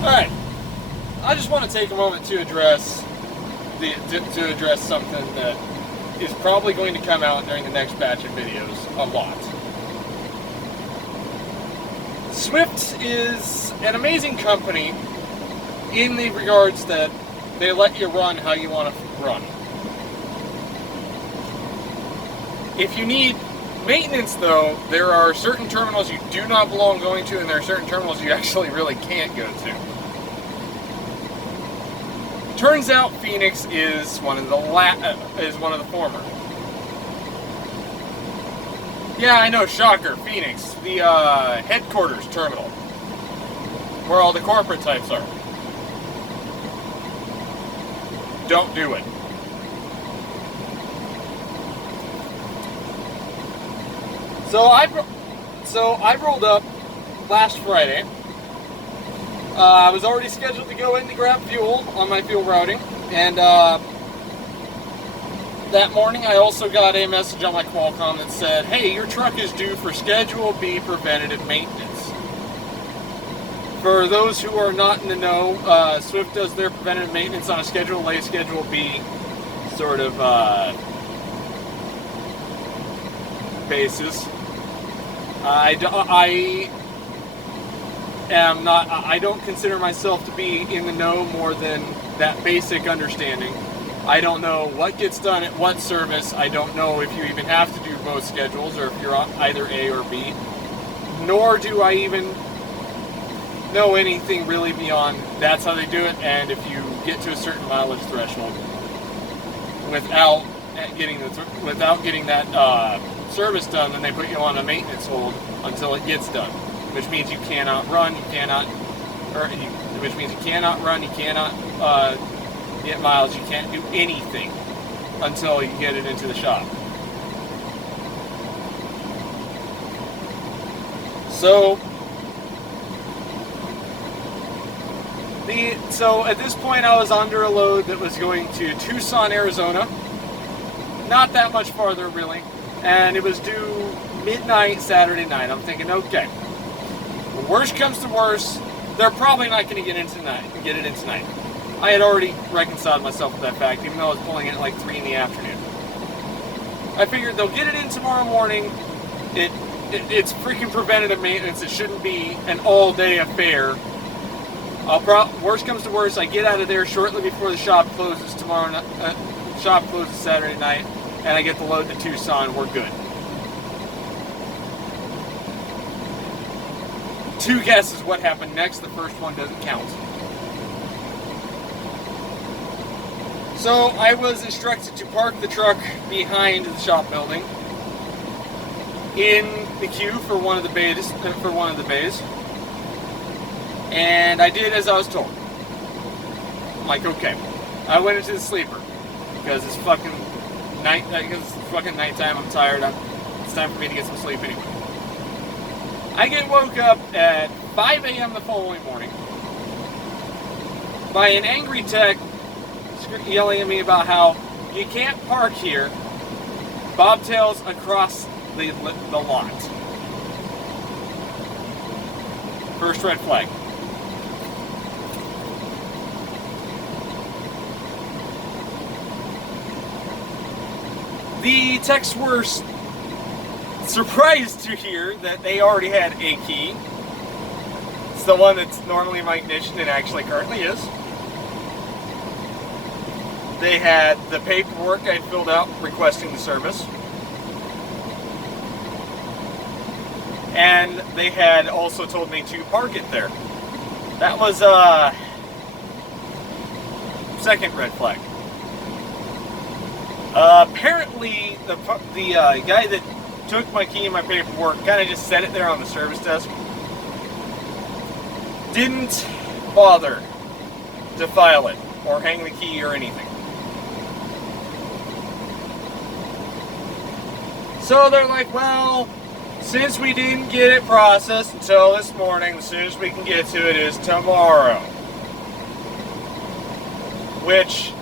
Alright, I just want to take a moment to address something that is probably going to come out during the next batch of videos a lot. Swift is an amazing company in the regards that they let you run how you want to run. If you need maintenance, though, there are certain terminals you do not belong going to, and there are certain terminals you actually really can't go to. Turns out Phoenix is one of the former. Yeah, I know, shocker, Phoenix, the headquarters terminal, where all the corporate types are. Don't do it. So I rolled up last Friday. I was already scheduled to go in to grab fuel on my fuel routing, and that morning I also got a message on my Qualcomm that said, "Hey, your truck is due for Schedule B preventative maintenance." For those who are not in the know, Swift does their preventative maintenance on a Schedule A, Schedule B sort of basis. I don't consider myself to be in the know more than that basic understanding. I don't know what gets done at what service. I don't know if you even have to do both schedules or if you're either A or B. Nor do I even know anything really beyond that's how they do it, and if you get to a certain mileage threshold without getting that service done, then they put you on a maintenance hold until it gets done, which means you cannot run, you cannot get miles, you can't do anything until you get it into the shop. So at this point I was under a load that was going to Tucson, Arizona. Not that much farther, really. And it was due midnight Saturday night. I'm thinking, okay, when worst comes to worst, they're probably not going to get it in tonight. I had already reconciled myself with that fact, even though I was pulling it at like 3 in the afternoon. I figured they'll get it in tomorrow morning. It's freaking preventative maintenance. It shouldn't be an all-day affair. Worst comes to worst, I get out of there shortly before the shop closes shop closes Saturday night, and I get the load to Tucson. We're good. 2 guesses what happened next. The first one doesn't count. So I was instructed to park the truck behind the shop building in the queue for one of the bays. And I did as I was told. I'm like, okay. I went into the sleeper because it's fucking nighttime. I'm tired. It's time for me to get some sleep anyway. I get woke up at 5 a.m. the following morning by an angry tech yelling at me about how you can't park here. Bobtails across the lot. First red flag. The techs were surprised to hear that they already had a key. It's the one that's normally in my ignition and actually currently is. They had the paperwork I filled out requesting the service. And they had also told me to park it there. That was second red flag. Apparently, the guy that took my key and my paperwork kind of just set it there on the service desk. Didn't bother to file it or hang the key or anything. So they're like, well, since we didn't get it processed until this morning, the soonest we can get to it is tomorrow. Which,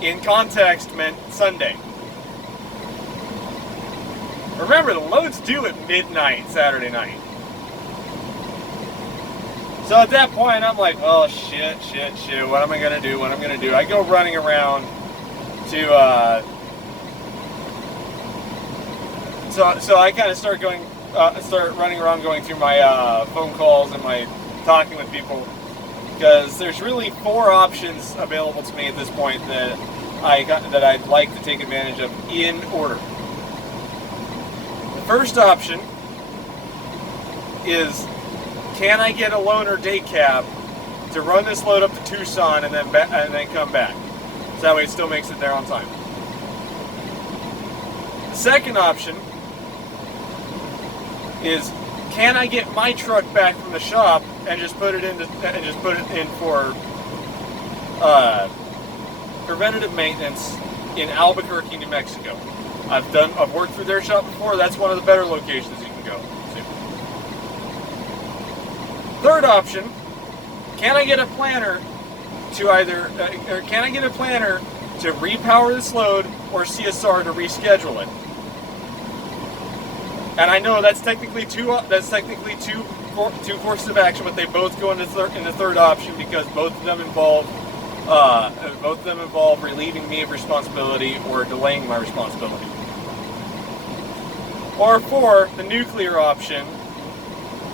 in context, meant Sunday. Remember, the load's due at midnight Saturday night. So at that point, I'm like, oh shit, what am I gonna do? I go running around to, so I kind of start running around going through my phone calls and my talking with people, because there's really 4 options available to me at this point that I'd like to take advantage of in order. The first option is, can I get a loaner day cab to run this load up to Tucson and then come back? So that way it still makes it there on time. The second option is, can I get my truck back from the shop and just put it in for preventative maintenance in Albuquerque, New Mexico. I've worked through their shop before. That's one of the better locations you can go to. Third option, can I get a planner to repower this load, or CSR to reschedule it? And I know that's technically two courses of action, but they both go in the third option, because both of them involve relieving me of responsibility or delaying my responsibility. Or 4, the nuclear option.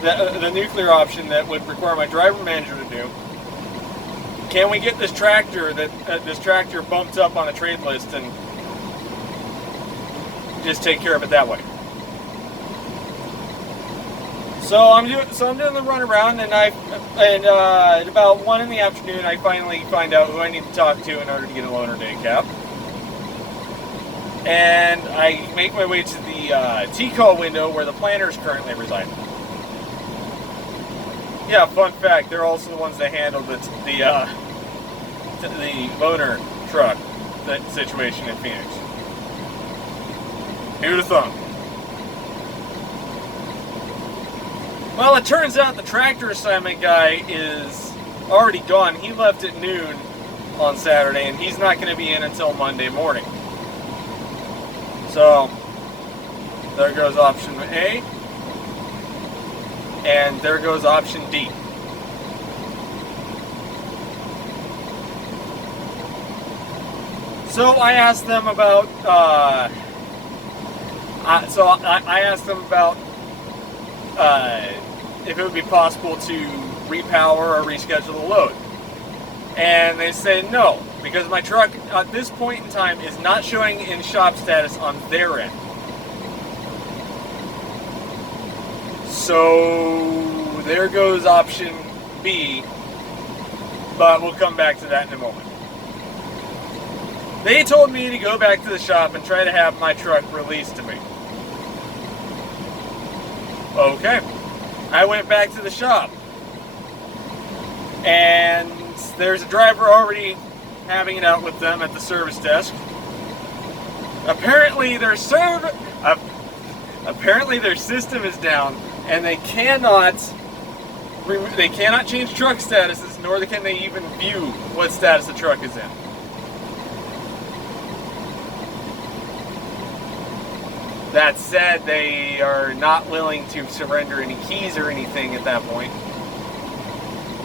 The nuclear option that would require my driver manager to do. Can we get this tractor bumped up on a trade list and just take care of it that way? So I'm doing the run around, and at about 1 in the afternoon, I finally find out who I need to talk to in order to get a loaner day cab. And I make my way to the T-call window where the planners currently reside. Yeah, fun fact, they're also the ones that handle the loaner truck situation in Phoenix. Who'd have thunk? Well, it turns out the tractor assignment guy is already gone. He left at noon on Saturday, and he's not going to be in until Monday morning. So, there goes option A. And there goes option D. So I asked them about. I asked them about if it would be possible to repower or reschedule the load, and they said no, because my truck at this point in time is not showing in shop status on their end. So there goes option B, but we'll come back to that in a moment. They told me to go back to the shop and try to have my truck released to me. Okay. I went back to the shop, and there's a driver already having it out with them at the service desk. Apparently their system is down, and they cannot change truck statuses, nor can they even view what status the truck is in. That said, they are not willing to surrender any keys or anything at that point.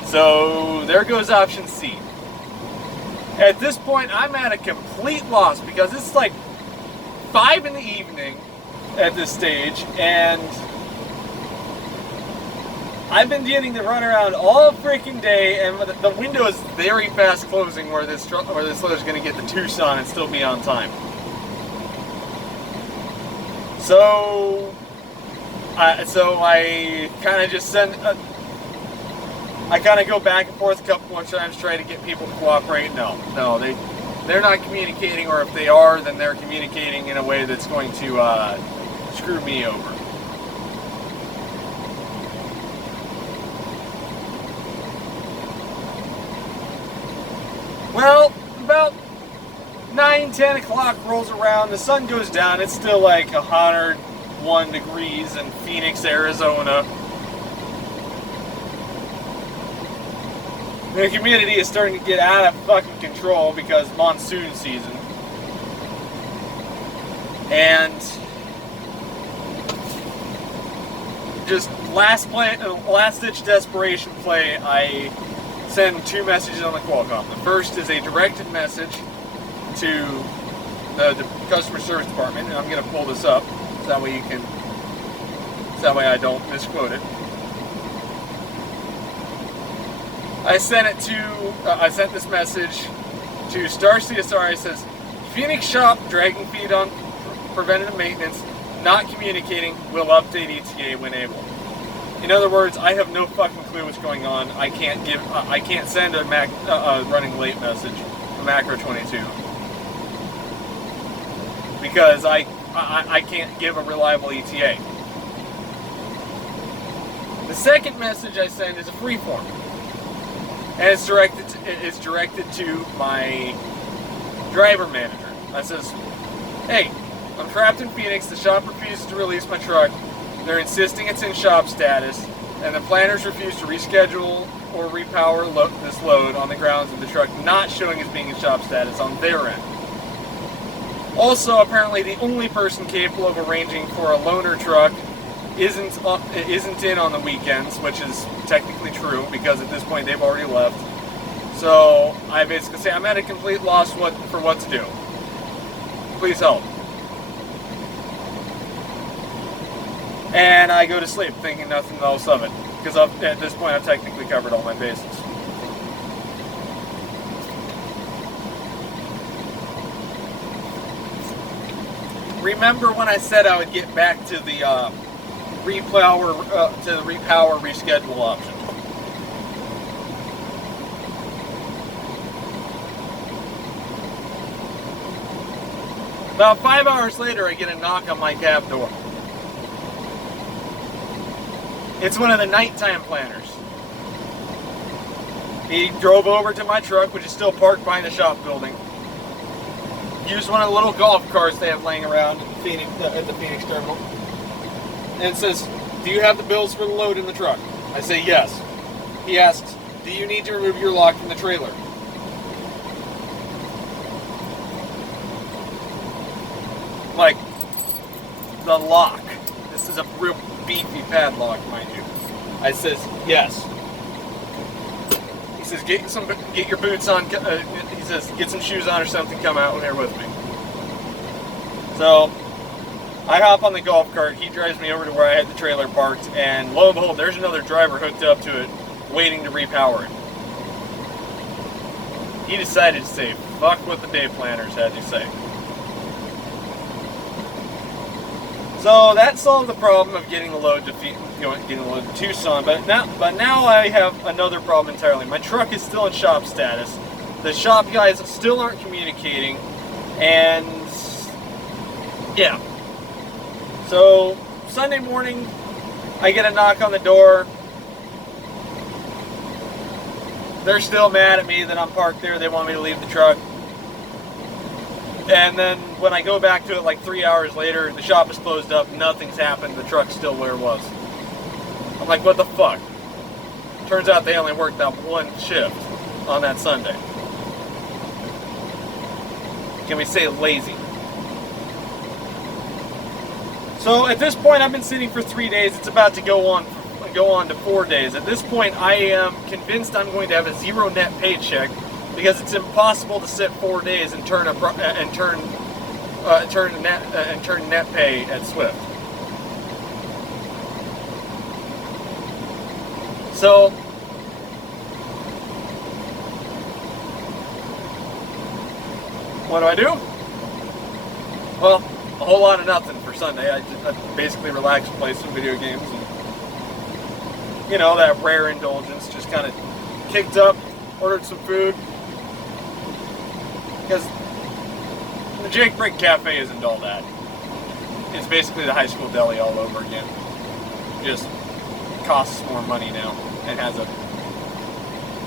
So there goes option C. At this point, I'm at a complete loss, because it's like 5 in the evening at this stage, and I've been getting the runaround all freaking day, and the window is very fast closing where this load is going to get to Tucson and still be on time. So I kind of just I kind of go back and forth a couple more times trying to get people to cooperate. No, they're not communicating, or if they are, then they're communicating in a way that's going to screw me over. Well, about 9-10 o'clock rolls around, the sun goes down, it's still like 101 degrees in Phoenix, Arizona. The humidity is starting to get out of fucking control because monsoon season. And just last ditch desperation play, I send 2 messages on the Qualcomm. The first is a directed message to the customer service department, and I'm going to pull this up so that way I don't misquote it. I sent this message to Star CSR. It says, Phoenix shop dragging feet on preventative maintenance, not communicating, will update ETA when able. In other words, I have no fucking clue what's going on. I can't send a running late message from Macro 22 because I can't give a reliable ETA. The second message I send is a freeform, and it's directed to my driver manager. That says, "Hey, I'm trapped in Phoenix. The shop refuses to release my truck. They're insisting it's in shop status, and the planners refuse to reschedule or repower this load on the grounds of the truck not showing as being in shop status on their end. Also, apparently the only person capable of arranging for a loaner truck isn't in on the weekends," which is technically true because at this point they've already left. So I basically say I'm at a complete loss for what to do. Please help. And I go to sleep thinking nothing else of it, because at this point I've technically covered all my bases. Remember when I said I would get back to the repower reschedule option? About 5 hours later, I get a knock on my cab door. It's one of the nighttime planners. He drove over to my truck, which is still parked behind the shop building. Used one of the little golf carts they have laying around at the Phoenix terminal. And says, "Do you have the bills for the load in the truck?" I say, "Yes." He asks, "Do you need to remove your lock from the trailer?" Like, the lock. This is a real beefy padlock, mind you. I says, "Yes." He says, "Get your boots on." He says, "Get some shoes on or something. Come out here with me." So I hop on the golf cart. He drives me over to where I had the trailer parked, and lo and behold, there's another driver hooked up to it, waiting to repower it. He decided to say, "Fuck what the day planners had to say." So that solved the problem of getting the load to Tucson. But now I have another problem entirely. My truck is still in shop status. The shop guys still aren't communicating, and yeah. So Sunday morning, I get a knock on the door. They're still mad at me that I'm parked there. They want me to leave the truck. And then when I go back to it like 3 hours later, the shop is closed up, nothing's happened, the truck's still where it was. I'm like, what the fuck? Turns out they only worked that one shift on that Sunday. Can we say lazy? So at this point, I've been sitting for 3 days. It's about to go on to 4 days. At this point, I am convinced I'm going to have a zero net paycheck, because it's impossible to sit 4 days and turn net pay at Swift. So what do? Well, a whole lot of nothing for Sunday. I basically relaxed, played some video games, and that rare indulgence. Just kind of kicked up, ordered some food. Because the Jake Brick Cafe isn't all that. It's basically the high school deli all over again. Just costs more money now and has a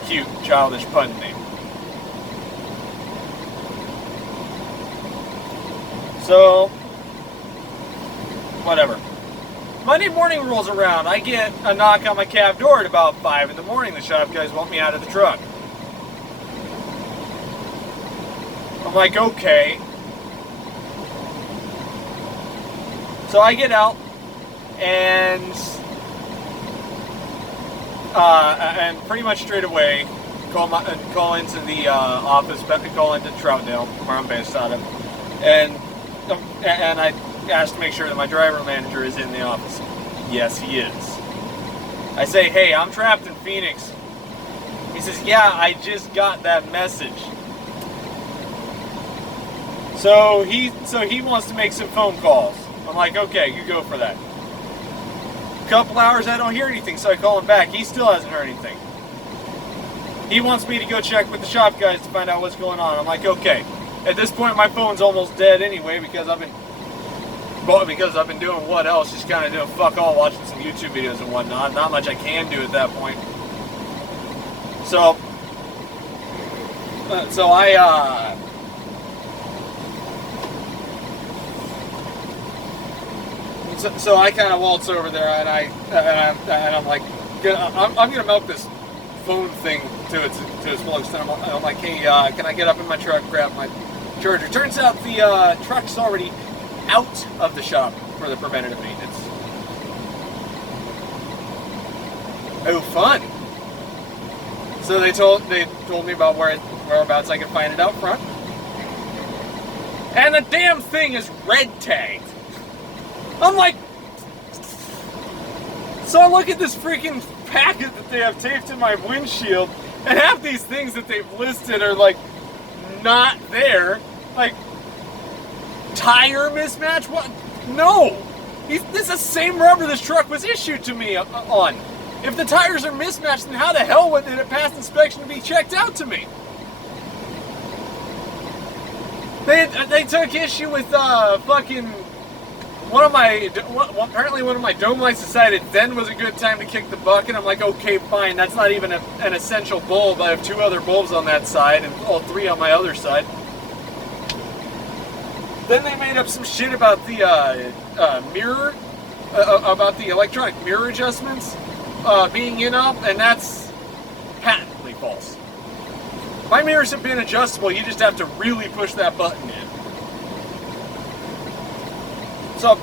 cute, childish pun name. So, whatever. Monday morning rolls around. I get a knock on my cab door at about 5 in the morning. The shop guys want me out of the truck. I'm like, okay. So I get out, and and pretty much straight away call into the office, call into Troutdale, where I'm based out of, and I asked to make sure that my driver manager is in the office. Yes, he is. I say, hey, I'm trapped in Phoenix. He says, yeah, I just got that message. So he wants to make some phone calls. I'm like, okay, you go for that. A couple hours, I don't hear anything, so I call him back. He still hasn't heard anything. He wants me to go check with the shop guys to find out what's going on. I'm like, okay. At this point, my phone's almost dead anyway because I've been doing what else? Just kind of doing fuck all, watching some YouTube videos and whatnot. Not much I can do at that point. So I kind of waltz over there and I'm like, I'm gonna milk this phone thing to its full extent. I'm like, hey, can I get up in my truck, grab my charger? Turns out the truck's already out of the shop for the preventative maintenance. Oh, fun! So they told me about whereabouts I could find it out front, and the damn thing is red tagged. I'm like, so I look at this freaking packet that they have taped in my windshield, and half these things that they've listed are like not there, like tire mismatch. What? No, this is the same rubber this truck was issued to me on. If the tires are mismatched, then how the hell did it pass inspection to be checked out to me? They took issue with fucking apparently one of my dome lights decided then was a good time to kick the bucket. I'm like, okay, fine, that's not even an essential bulb. I have 2 other bulbs on that side and all 3 on my other side. Then they made up some shit about the mirror, about the electronic mirror adjustments being in up, and that's patently false. My mirrors have been adjustable, you just have to really push that button in. So,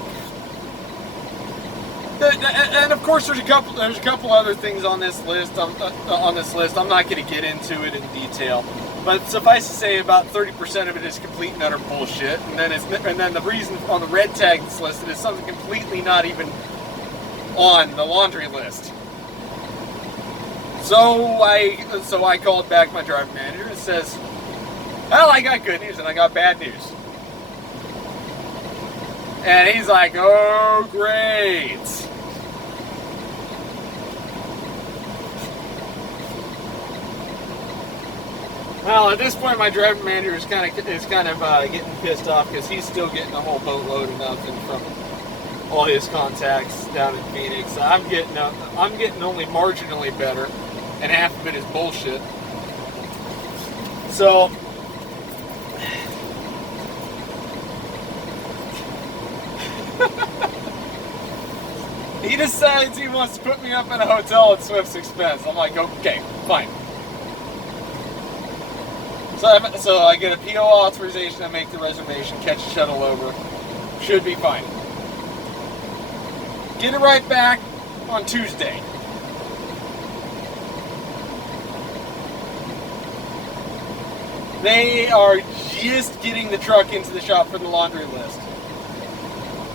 and of course, there's a couple other things on this list. I'm not going to get into it in detail, but suffice to say, about 30% of it is complete and utter bullshit. And then the reason on the red tag that's listed is something completely not even on the laundry list. So I called back my driver manager and says, well, I got good news and I got bad news. And he's like, oh, great. Well, at this point, my driver manager is kind of getting pissed off because he's still getting a whole boatload of nothing from all his contacts down in Phoenix. I'm getting only marginally better, and half of it is bullshit. So he decides he wants to put me up in a hotel at Swift's expense. I'm like, okay, fine. So I get a PO authorization to make the reservation, catch a shuttle over. Should be fine. Get it right back on Tuesday. They are just getting the truck into the shop for the laundry list.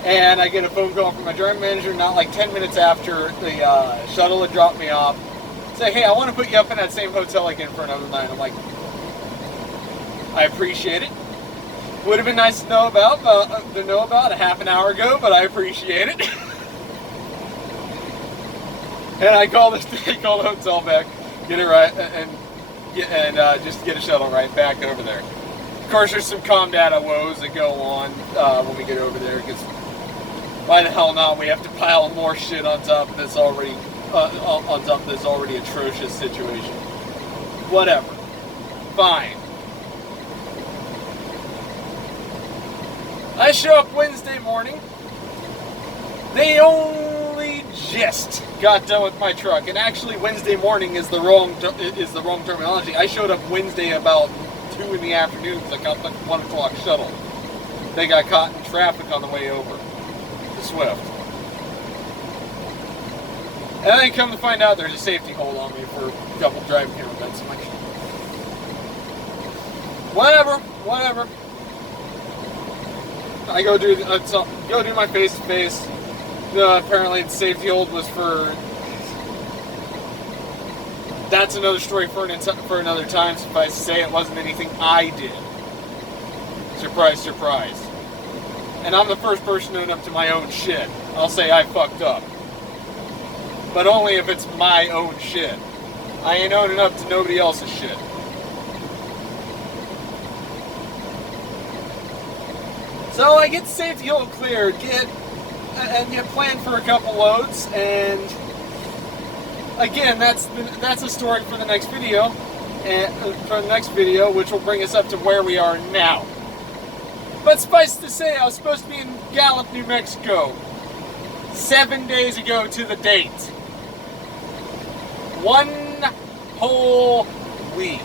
And I get a phone call from my driver manager not like 10 minutes after the shuttle had dropped me off. Say, hey, I want to put you up in that same hotel again for another night. I'm like, I appreciate it. Would have been nice to know about a half an hour ago, but I appreciate it. And I call the hotel back, get it right, and just get a shuttle right back over there. Of course, there's some comm data woes that go on when we get over there, because why the hell not? We have to pile more shit on top of this already atrocious situation. Whatever. Fine. I show up Wednesday morning. They only just got done with my truck, and actually Wednesday morning is the wrong terminology. I showed up Wednesday about 2 in the afternoon because I got the 1 o'clock shuttle. They got caught in traffic on the way over to Swift. And then come to find out there's a safety hold on me for a couple driving here events. I'm like, whatever. I go do my face to face. Apparently the safety hold was for. That's another story for another time. Suffice to say, it wasn't anything I did. Surprise, surprise. And I'm the first person to own up to my own shit. I'll say I fucked up. But only if it's my own shit. I ain't owning up to nobody else's shit. So I get the safety hold cleared, get planned for a couple loads, and again, that's a story for the next video, which will bring us up to where we are now. But suffice to say, I was supposed to be in Gallup, New Mexico 7 days ago to the date. 1 whole week.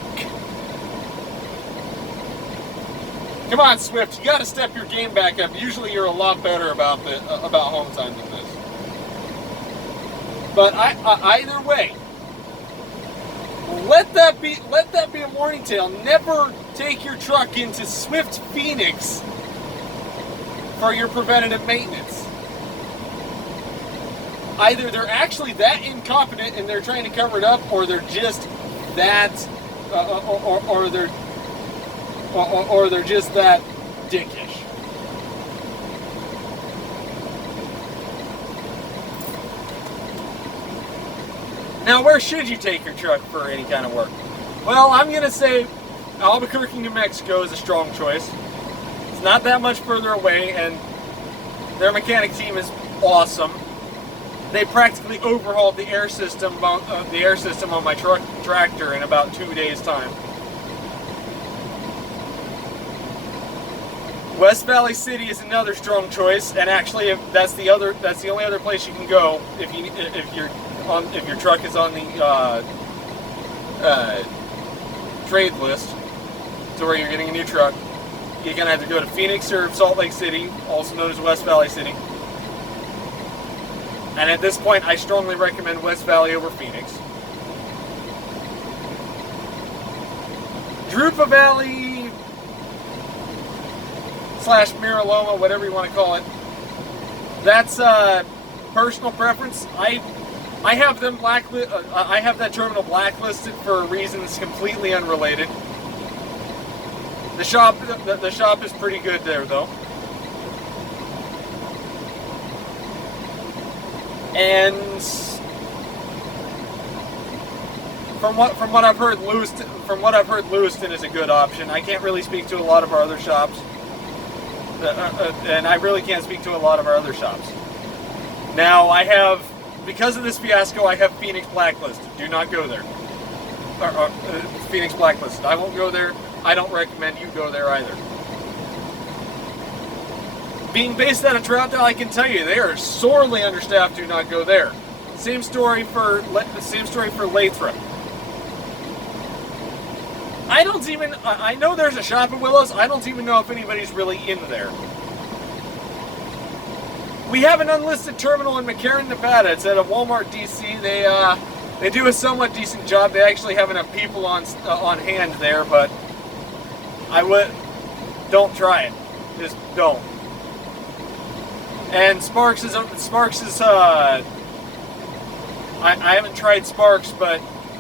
Come on, Swift, you gotta step your game back up. Usually you're a lot better about home time than this. But either way, let that be a warning tale. Never take your truck into Swift Phoenix for your preventative maintenance. Either they're actually that incompetent and they're trying to cover it up, or they're just that, or they're just that dickish. Now, where should you take your truck for any kind of work? Well, I'm gonna say Albuquerque, New Mexico is a strong choice. It's not that much further away, and their mechanic team is awesome. They practically overhauled the air system on my tractor in about 2 days' time. West Valley City is another strong choice, and actually, that's the only other place you can go if your truck is on the trade list, to where you're getting a new truck. You're gonna have to go to Phoenix or Salt Lake City, also known as West Valley City. And at this point, I strongly recommend West Valley over Phoenix. Drupa Valley / Mira Loma, whatever you want to call it. That's personal preference. I have them I have that terminal blacklisted for reasons completely unrelated. The shop is pretty good there, though. And from what I've heard, Lewiston is a good option. I can't really speak to a lot of our other shops, and I really can't speak to a lot of our other shops. Now, because of this fiasco, I have Phoenix blacklisted. Do not go there. Phoenix blacklisted. I won't go there. I don't recommend you go there either. Being based out of Troutdale, I can tell you they are sorely understaffed. Do not go there. Same story for Lathrop. I know there's a shop at Willows. I don't even know if anybody's really in there. We have an unlisted terminal in McCarran, Nevada. It's at a Walmart DC. They do a somewhat decent job. They actually have enough people on hand there, but don't try it. Just don't. And Sparks is I haven't tried Sparks, but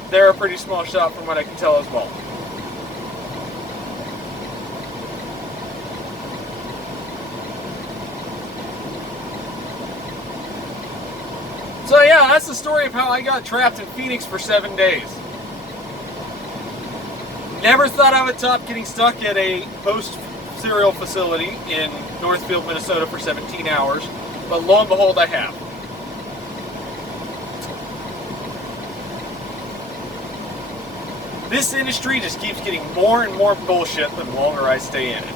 they're a pretty small shop from what I can tell as well. So yeah, that's the story of how I got trapped in Phoenix for 7 days. Never thought I would top getting stuck at a post-cereal facility in Northfield, Minnesota for 17 hours, but lo and behold, I have. This industry just keeps getting more and more bullshit the longer I stay in it.